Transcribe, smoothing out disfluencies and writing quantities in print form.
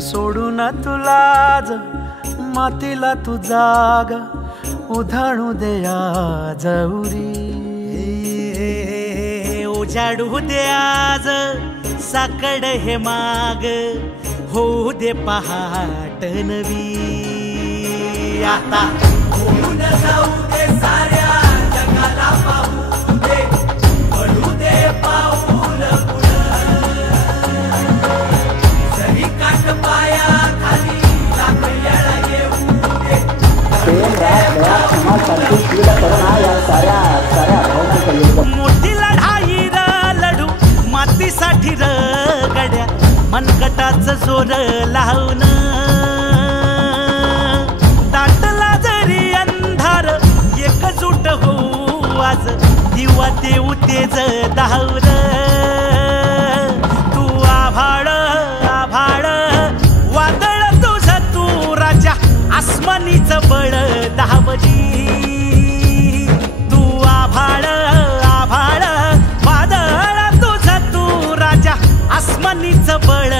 सोडून तुला ज मातीला तू जाग उधाणू दे आज उरी उजाडू दे आज साकड हे माग होऊ दे पहाट नवी आता होऊन जाऊ दे साऱ्या जगाला पाहू दे पडू दे पाऊल जरी काट पाया खाली लागलेला येऊ दे मोठी लढाई र लढू मातीसाठी र गड्या मनगटाचं जोर लावून दाटला जरी अंधार एकजूट होऊ आज दिवा देऊ तेज धावर तू आभाळ आभाळ वादळ तुझं तू राजा आसमानीच बळ धावजी तू आभाळ आभाळ वादळ तुझं तू राजा आसमानीच बळ